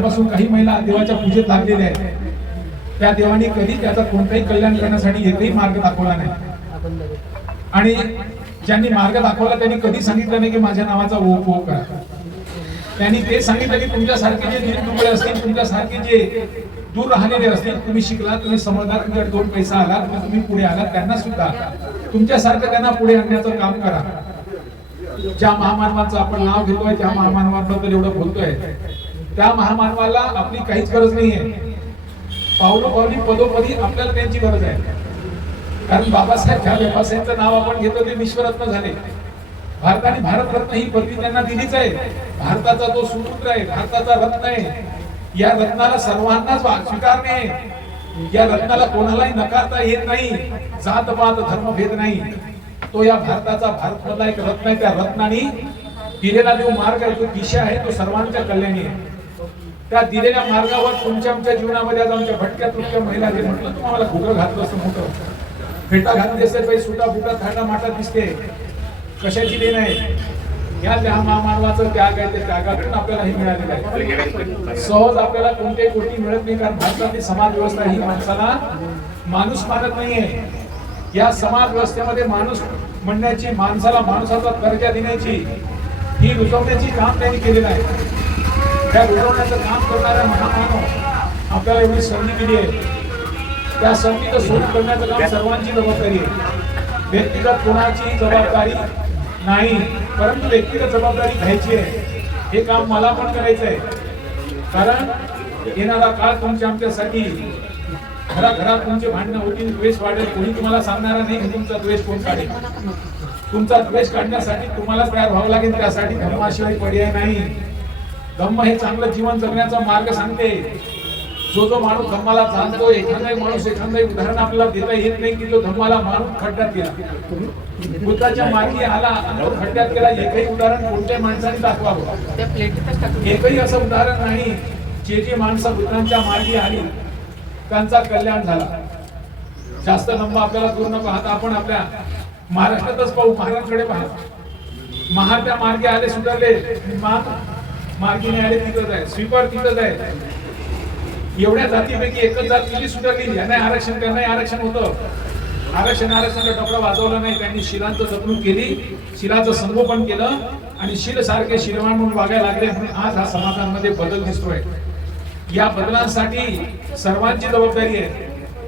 वर्षापासून काही महिला देवाच्या पूजेत लागलेल्या आहेत. त्या देवाने कधी त्याचा कोणताही कल्याण करण्यासाठी एकही मार्ग दाखवला नाही. आणि ज्यांनी मार्ग दाखवला त्यांनी कधी सांगितलं नाही की माझ्या नावाचा ओ करा. त्यांनी ते सांगितलं की तुमच्यासारखे जे निरुपयोगी असतील, तुमच्यासारखे जे दूर राहिलेले असतील, तुम्ही शिकला, तुम्ही समजदार, तुमच्याकडे 2 पैसा आला, तुम्ही पुढे आला, त्यांना सुद्धा तुमच्यासारखं त्यांना पुढे आणण्याचं काम करा. ज्या महामानवाचं आपण नाव घेतोय, त्या महामानवाबद्दल एवढं बोलतोय, त्या महामानवाला आपली काहीच गरज नाहीये. पावलोपावली पदोपदी आपल्याला त्यांची गरज आहे. कारण बाबासाहेब बाबासाहेबचं नाव आपण घेतो ते विश्वरत्न झाले. भारताने भारतरत्न ही पदवी त्यांना दिलीच आहे. भारताचा तो सुपुत्र आहे, भारताचा रत्न आहे. या रत्नाला सर्वांनाच स्वीकारणे, या रत्नाला कोणालाही नकारता येत नाही. जातपात धर्मभेद नाही. तो या भारताचा, भारतमधला एक रत्न आहे. त्या रत्नाने दिलेला जो मार्ग आहे, तो दिशा आहे, तो सर्वांच्या कल्याणी आहे. त्या दिलेल्या मार्गावर तुमच्या आमच्या जीवनामध्ये आज आमच्या भटक्या तुटक्या महिला जे म्हटलं, तुम्हाला घुगरं घातलं असं मोठं फेटा घातली असेल, काही सुटा फुटा थाटा माटा दिसते, कशाची देण आहे? या त्या महामानवाचं त्याग आहे, त्या त्यागातून आपल्याला हे मिळालेलं आहे. सहज आपल्याला कोणत्याही गोष्टी मिळत नाही. कारण भारतातली समाज व्यवस्था ही माणसाला माणूस मानत नाहीये. या समाज व्यवस्थेमध्ये माणूस म्हणण्याची, माणसाला माणसाचा दर्जा देण्याची, ही रुजवण्याची काम त्यांनी केलेलं आहे. त्या रुजवण्याचं काम करणाऱ्या महामानव आपल्याला एवढी संधी दिली आहे. त्या संधीचं सोड करण्याचं काम सर्वांची जबाबदारी आहे. व्यक्तिगत कोणाची जबाबदारी नाही, परंतु व्यक्तिगत जबाबदारी घ्यायची आहे. हे काम मला पण करायचं आहे. कारण येणारा काळ तुमच्या आमच्यासाठी, घराघरात तुमचे भांडणं होतील, द्वेष वाढेल. कोणी तुम्हाला सांगणारा नाही की तुमचा द्वेष कोण काढेल. तुमचा द्वेष काढण्यासाठी तुम्हाला तयार व्हावं लागेल. त्यासाठी धर्माशिवाय पर्याय नाही. धम्म हे चांगलं जीवन जगण्याचा मार्ग सांगते. जो माणूस धम्माला जाणतो, एखादा माणूस एखादा उदाहरण आपल्याला देता येत नाही की तो धम्माला माणूस खड्ड्यात गेला, बुद्धाच्या मार्गी आला, खड्ड्यात गेला. एकही उदाहरण कोणत्याही माणसाने दाखवावं. एकही असं उदाहरण नाही. जे माणसं बुद्धांच्या मार्गी आली त्यांचा कल्याण झाला. जास्त लंबा आपल्याला दूर न पाहता आपण आपल्या महाराष्ट्रातच पाहू. महाराष्ट्राकडे पहा. महात्या मार्गी आले, सुधारले. मार्गी नाही आले, तिथंच आहे. स्वीपर तिथंच आहे. एवढ्या जातीपैकी एकच जात किती सुधारली. यांना आरक्षण, त्यांना आरक्षण होतं. आरक्षणाचा डबडा वाजवला नाही. त्यांनी शिलांचं जपणूक केली, शिलाचं संगोपन केलं आणि शिल सारखे शिलवान म्हणून वागायला लागले. म्हणून आज हा समाजामध्ये बदल दिसतोय. या बदलांसाठी सर्वांची जबाबदारी आहे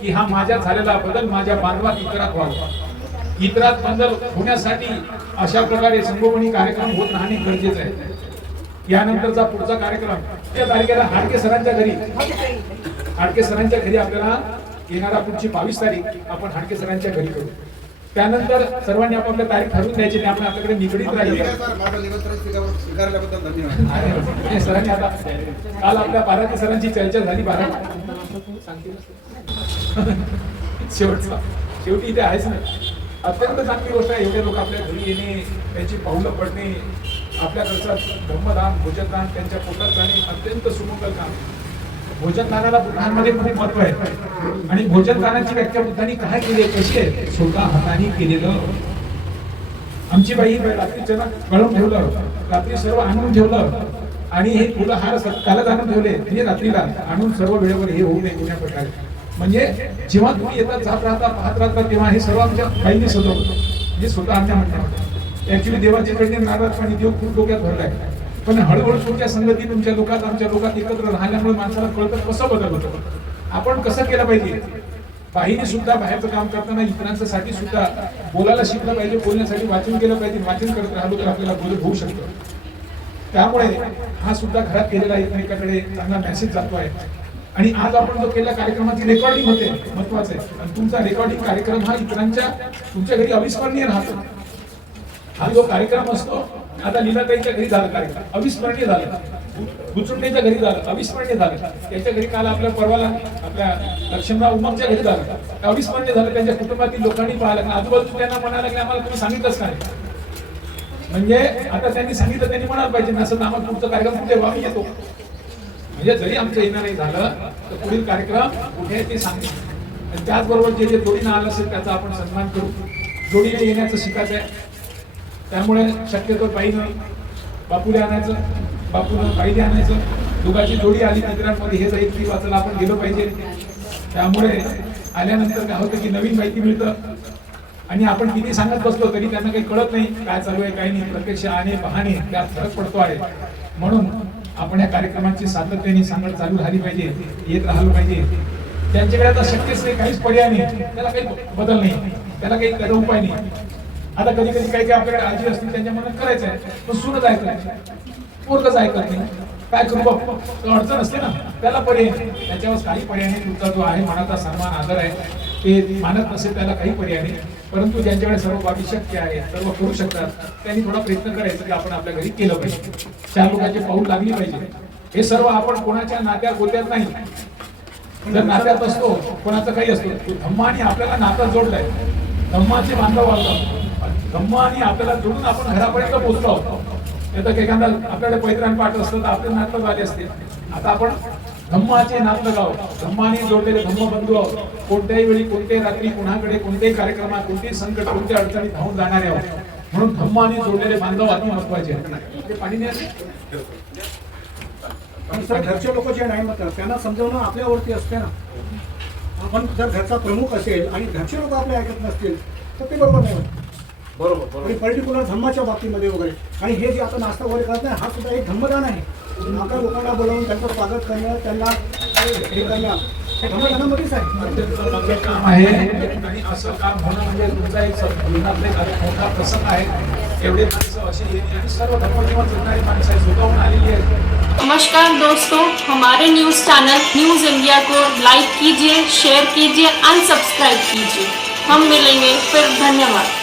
की हा माझ्या झालेला बदल माझ्या बांधवात इतरात व्हावा. इतरात बदल होण्यासाठी अशा प्रकारे संगोपनी कार्यक्रम होत राहणे गरजेचं आहे. यानंतरचा पुढचा कार्यक्रम त्या तारखेला हाडके सरांच्या घरी, हाडके सरांच्या घरी आपल्याला येणारा पुढची 22 तारीख आपण हाडके सरांच्या घरी करू. त्यानंतर सर्वांनी आपापल्या तारीख ठरवून द्यायची आणि आपण आपल्याकडे निगडीत राहिली. सरांनी आता काल आपल्या बाराती सरांची चर्चा झाली. शेवटी इथे आहेच ना. अत्यंत चांगली गोष्ट आहे. एवढे लोक आपल्या घरी येणे, त्यांची पाऊलं पडणे, आपल्याकडचा धर्मदान, भोजनदान त्यांच्या पोटात जाणे अत्यंत सुमंगल काम. भोजनदानाला बुद्धांमध्ये खूप महत्व आहे. आणि भोजनदानाची व्याख्या बुद्धांनी काय केली, कशी आहे? स्वतः हाताने केलेलं. आमची बाई रात्रीच्या कळून ठेवलं, रात्री सर्व आणून ठेवलं आणि हे फुलं हार कालच आणून ठेवले. म्हणजे रात्रीला आणून सर्व वेळेवर हे होऊ नये कोण्या प्रकारे. म्हणजे जेव्हा तुम्ही येतात, जात राहता, पाहत राहता, तेव्हा हे सर्व आमच्या बाईने सजवलं. म्हणजे स्वतः आमच्या म्हणण्यामध्ये ऍक्च्युली देवाच्याकडे नाराज पाणी देव खूप डोक्यात भरलाय. पण हळूहळू तुमच्या संगती, तुमच्या लोकात, आमच्या लोकात एकत्र राहिल्यामुळे माणसाला कळतं कसं बदल होतं, आपण कसं केलं पाहिजे. बाईने सुद्धा बाहेरचं काम करताना इतरांसाठी सुद्धा बोलायला शिकलं पाहिजे, बोलण्यासाठी वाचन केलं पाहिजे. वाचन करत राहिलो तर आपल्याला बोल होऊ शकतं. त्यामुळे हा सुद्धा घरात केलेला एकमेकाकडे चांगला मेसेज जातो आहे. आणि आज आपण जो केलेल्या कार्यक्रमाची रेकॉर्डिंग होते, महत्वाचं आहे. आणि तुमचा रेकॉर्डिंग कार्यक्रम हा इतरांच्या तुमच्या घरी अविस्मरणीय राहतो. हा जो कार्यक्रम असतो, आता लीलाताईच्या घरी झाला कार्यक्रम, अविस्मरणीय झाला. गुचुंडेच्या घरी झालं, अविस्मरणीय झालं. त्याच्या घरी काल आपल्या परवाला आपल्या लक्ष्मणराव उमगच्या घरी झालं, अविस्मरणीय झालं. त्यांच्या कुटुंबातील लोकांनी पाहिलं, आजूबाजू त्यांना म्हणायला लागले आम्हाला तुम्ही सांगितलंच काय. म्हणजे आता त्यांनी सांगितलं, त्यांनी म्हणायला पाहिजे नसं आम्हाला पुढचा कार्यक्रम कुठे व्हावा येतो. म्हणजे जरी आमचं येणं नाही झालं तर पुढील कार्यक्रम कुठे ते सांगितलं. आणि त्याचबरोबर जे जोडीनं आलं असेल त्याचा आपण सन्मान करू. जोडीने येण्याचं शिकायचं आहे. त्यामुळे शक्यतो बाईनं बापूला आणायचं, बापूनं बाईला आणायचं. दोघांची जोडी आली मित्रांमध्ये हे जाईल ती वाचायला आपण गेलो पाहिजे. त्यामुळे आल्यानंतर काय होतं की नवीन माहिती मिळतं आणि आपण किती सांगत बसलो तरी त्यांना काही कळत नाही काय चालू आहे काही नाही. प्रत्यक्ष आणे पाहणे त्यात फरक पडतो आहे. म्हणून आपण या कार्यक्रमाची सातत्याने सांगड चालू राहिली पाहिजे, येत राहिलं पाहिजे. त्यांच्याकडे आता शक्यच नाही, काहीच पर्याय नाही, त्याला काही बदल नाही, त्याला काही त्याचा उपाय नाही. आता कधी कधी काही आपल्याकडे आजी असतील त्यांच्या मनात करायचं आहे पण सूनच ऐकत नाही, पोरगंच ऐकत नाही. काय करू बाबा, अडचण असते ना, त्याला पर्याय नाही. त्याच्यावर काही पर्याय नाही. तुमचा जो आहे मनाचा सन्मान आदर आहे ते मानत नसेल त्याला काही पर्याय नाही. परंतु ज्यांच्याकडे सर्व बाबी शक्य आहे, सर्व करू शकतात, त्यांनी थोडा प्रयत्न करायचा की आपण आपल्या घरी केलं पाहिजे. चार लोकांचे पाऊल लागली पाहिजे. हे सर्व आपण कोणाच्या नात्यात गोत्यात नाही. जर नात्यात असतो कोणाचं काही असतो, धम्माने आपल्याला नातं जोडलंय, धम्माचे बांधव वाढतात, धम्माने आपल्याला जोडून आपण घरापर्यंत पोहोचलो आहोत. तर एखादा आपल्याकडे पैत्रान पाठ असतं तर आपले नातं झाले असते. आता आपण धम्माचे नातं गाव, धम्माने जोडलेले धम्मबंधू आहोत. कोणत्याही वेळी कोणत्याही रात्री कोणाकडे कोणत्याही कार्यक्रमात कोणतेही संकट कोणत्या अडचणी धावून जाणारे आहोत. म्हणून धम्माने जोडलेले बांधव अति महत्वाचे आहेत. ते पाणी नाही सर, घरचे लोक जे नाही म्हणतात त्यांना समजावणं आपल्यावरती असते ना. आपण जर घरचा प्रमुख असेल आणि घरचे लोक आपले ऐकत नसतील तर ते बरोबर नाही होत. बरोबर. आणि पर्टिक्युलर धम्माच्या बाबतीमध्ये वगैरे. आणि हे जे आता नाश्ता वगैरे करत नाही, हा सुद्धा एक धम्मदान आहे. आपल्या लोकांना बोलावून त्यांचं स्वागत करणं, त्यांना हे करणं हे धम्मदानामध्येच आहे. काम आहे आणि असं काम होणं म्हणजे तुमचा एक जीवनातला एक मोठा प्रसंग आहे. एवढे माणसं अशी आणि सर्व धर्मजीवन जगणारी माणसं स्वतःहून आलेली आहेत. नमस्कार दोस्तों, हमारे न्यूज़ चैनल न्यूज़ इंडिया को लाइक कीजिए, शेयर कीजिए, अनसब्सक्राइब कीजिए. हम मिलेंगे फिर. धन्यवाद.